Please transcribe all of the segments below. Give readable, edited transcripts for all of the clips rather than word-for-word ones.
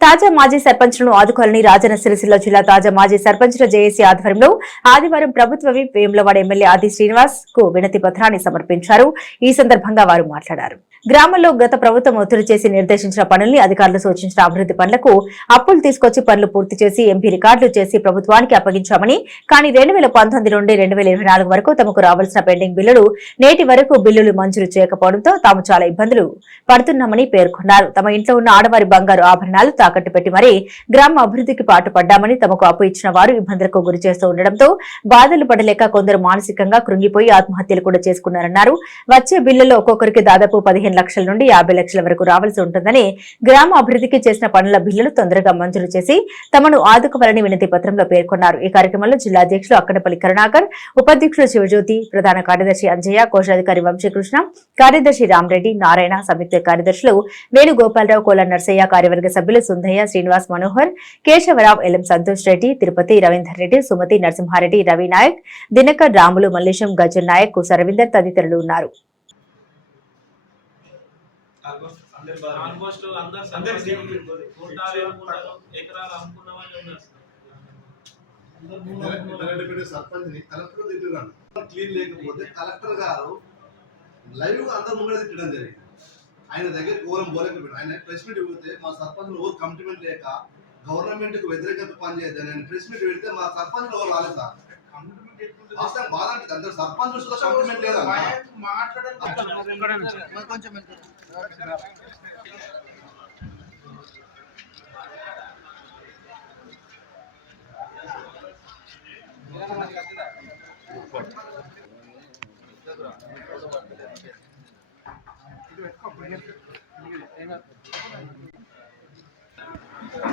తాజా మాజీ సర్పంచ్లను ఆదుకోవాలని రాజన్న సిరిసిల్ల జిల్లా తాజా మాజీ సర్పంచ్ల జేఏసీ ఆధ్వర్యంలో ఆదివారం ప్రభుత్వ విప్ వేములవాడ ఎమ్మెల్యే ఆది శ్రీనివాస్ కు వినతి పత్రాన్ని సమర్పించారు. ఈ సందర్భంగా వారు మాట్లాడారు. గ్రామంలో గత ప్రభుత్వం ఒత్తిడి చేసి నిర్దేశించిన పనుల్ని అధికారులు సూచించిన అభివృద్ది పనులకు అప్పులు తీసుకొచ్చి పనులు పూర్తి చేసి ఎంపీ రికార్డులు చేసి ప్రభుత్వానికి అప్పగించామని, కానీ 2019 నుండి 2024 వరకు తమకు రావాల్సిన పెండింగ్ బిల్లులు నేటి వరకు బిల్లులు మంజూరు చేయకపోవడంతో తాము చాలా ఇబ్బందులు పడుతున్నామని పేర్కొన్నారు. తమ ఇంట్లో ఉన్న ఆడవారి బంగారు ఆభరణాలు తాకట్టు పెట్టి మరీ గ్రామ అభివృద్ధికి పాటుపడ్డామని, తమకు అప్పు ఇచ్చిన వారు ఇబ్బందులకు గురి చేస్తూ ఉండడంతో బాధలు పడలేక కొందరు మానసికంగా కృంగిపోయి ఆత్మహత్యలు కూడా చేసుకున్నారన్నారు. వచ్చే బిల్లులో ఒక్కొక్కరికి దాదాపు 15 లక్షల నుండి 50 లక్షల వరకు రావాల్సి ఉంటుందని, గ్రామ అభివృద్ధికి చేసిన పనుల బిల్లులు తొందరగా మంజూరు చేసి తమను ఆదుకోవాలని వినతి పత్రంలో పేర్కొన్నారు. ఈ కార్యక్రమంలో జిల్లా అధ్యక్షులు అక్కడపల్లి కరుణాకర్, ఉపాధ్యక్షులు శివజ్యోతి, ప్రధాన కార్యదర్శి అంజయ్య, కోశాధికారి వంశీకృష్ణ, కార్యదర్శి రామరెడ్డి, నారాయణ, సంయుక్త కార్యదర్శులు వేణుగోపాలరావు, కోల నర్సయ్య, కార్యవర్గ సభ్యులు సుందయ్య, శ్రీనివాస్, మనోహర్, కేశవరావు, ఎల్ఎం సంతోష్ రెడ్డి, తిరుపతి, రవీందర్ రెడ్డి, సుమతి, నరసింహారెడ్డి, రవి నాయక్, దినకర్, రాములు, మల్లేశం, గజన్ నాయక్, కుస రవీందర్ తదితరులు ఉన్నారు. క్లీన్ లేకపోతే కలెక్టర్ గారు లైవ్ గా అందరు ముంగడ తిట్టడం జరిగింది. ఆయన దగ్గర ఘోరం పోలేకపోయాడు. ఆయన ప్రెస్ మీట్ పెడితే మా సర్పంచ్ ఓవర్ కమిట్మెంట్ లేక గవర్నమెంట్ కు వ్యతిరేకంగా పనిచేద్దాం ఆయన ప్రెస్ మీట్ పెడితే మా సర్పంచ్ ఎవరు రాలేదు సార్. వాస్తవం బాధ అంటే అందరు సర్పంచ్ కమిట్మెంట్ లేదా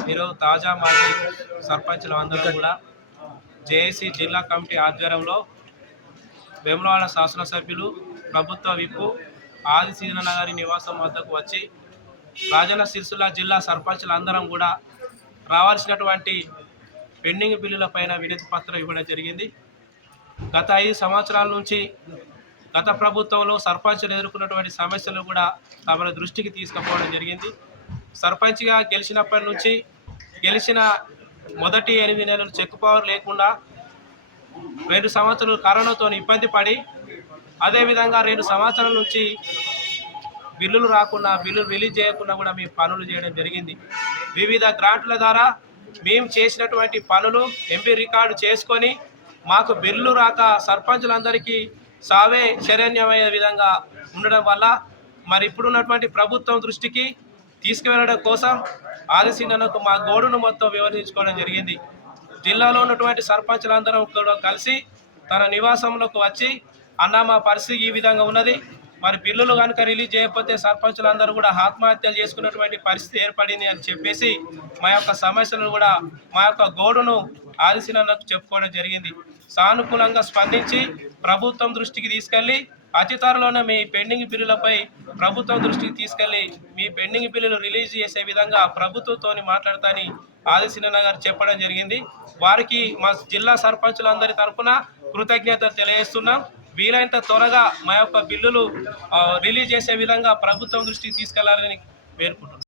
మీరు తాజా మాజీ సర్పంచ్లు అందరూ కూడా జేఏసీ జిల్లా కమిటీ ఆధ్వర్యంలో వేములవాడ శాసనసభ్యులు ప్రభుత్వ విప్పు ఆది శ్రీధరన్న గారి నివాసం వద్దకు వచ్చి రాజన్న సిరిసిల్ల జిల్లా సర్పంచ్లు అందరం కూడా రావాల్సినటువంటి పెండింగ్ బిల్లులపైన వినతి పత్రం ఇవ్వడం జరిగింది. గత 5 సంవత్సరాల నుంచి గత ప్రభుత్వంలో సర్పంచ్లు ఎదుర్కొన్నటువంటి సమస్యలు కూడా తమ దృష్టికి తీసుకుపోవడం జరిగింది. సర్పంచ్గా గెలిచినప్పటి నుంచి గెలిచిన మొదటి 8 నెలలు చెక్ పవర్ లేకుండా 2 సంవత్సరాలు కరోనాతో ఇబ్బంది పడి, అదేవిధంగా 2 సంవత్సరాల నుంచి బిల్లులు రాకుండా బిల్లులు రిలీజ్ చేయకుండా కూడా మేము పనులు చేయడం జరిగింది. వివిధ గ్రాంట్ల ద్వారా మేము చేసినటువంటి పనులు ఎంపీ రికార్డు చేసుకొని మాకు బిల్లు రాక సర్పంచులందరికీ సావే శరణ్యమయ్యే విధంగా ఉండడం వల్ల మరి ఇప్పుడున్నటువంటి ప్రభుత్వం దృష్టికి తీసుకువెళ్ళడం కోసం ఆదిశీనకు మా గోడును మొత్తం వివరించుకోవడం జరిగింది. జిల్లాలో ఉన్నటువంటి సర్పంచులందరం కూడా కలిసి తన నివాసంలోకి వచ్చి అన్న మా పరిస్థితి ఈ విధంగా ఉన్నది, మరి బిల్లులు కనుక రిలీజ్ చేయకపోతే సర్పంచులందరూ కూడా ఆత్మహత్యలు చేసుకున్నటువంటి పరిస్థితి ఏర్పడింది అని చెప్పేసి మా యొక్క సమస్యలను కూడా మా యొక్క గోడును ఆదిశీనకు చెప్పుకోవడం జరిగింది. సానుకూలంగా స్పందించి ప్రభుత్వం దృష్టికి తీసుకెళ్లి అతి త్వరలోనే మీ పెండింగ్ బిల్లులపై ప్రభుత్వం దృష్టికి తీసుకెళ్లి మీ పెండింగ్ బిల్లులు రిలీజ్ చేసే విధంగా ప్రభుత్వంతో మాట్లాడతాని ఆదిశీన గారు చెప్పడం జరిగింది. వారికి మా జిల్లా సర్పంచులందరి తరఫున కృతజ్ఞతలు తెలియజేస్తున్నాం. వీలైనంత త్వరగా మా యొక్క బిల్లులు రిలీజ్ చేసే విధంగా ప్రభుత్వం దృష్టికి తీసుకెళ్లాలని పేర్కొంటున్నాం.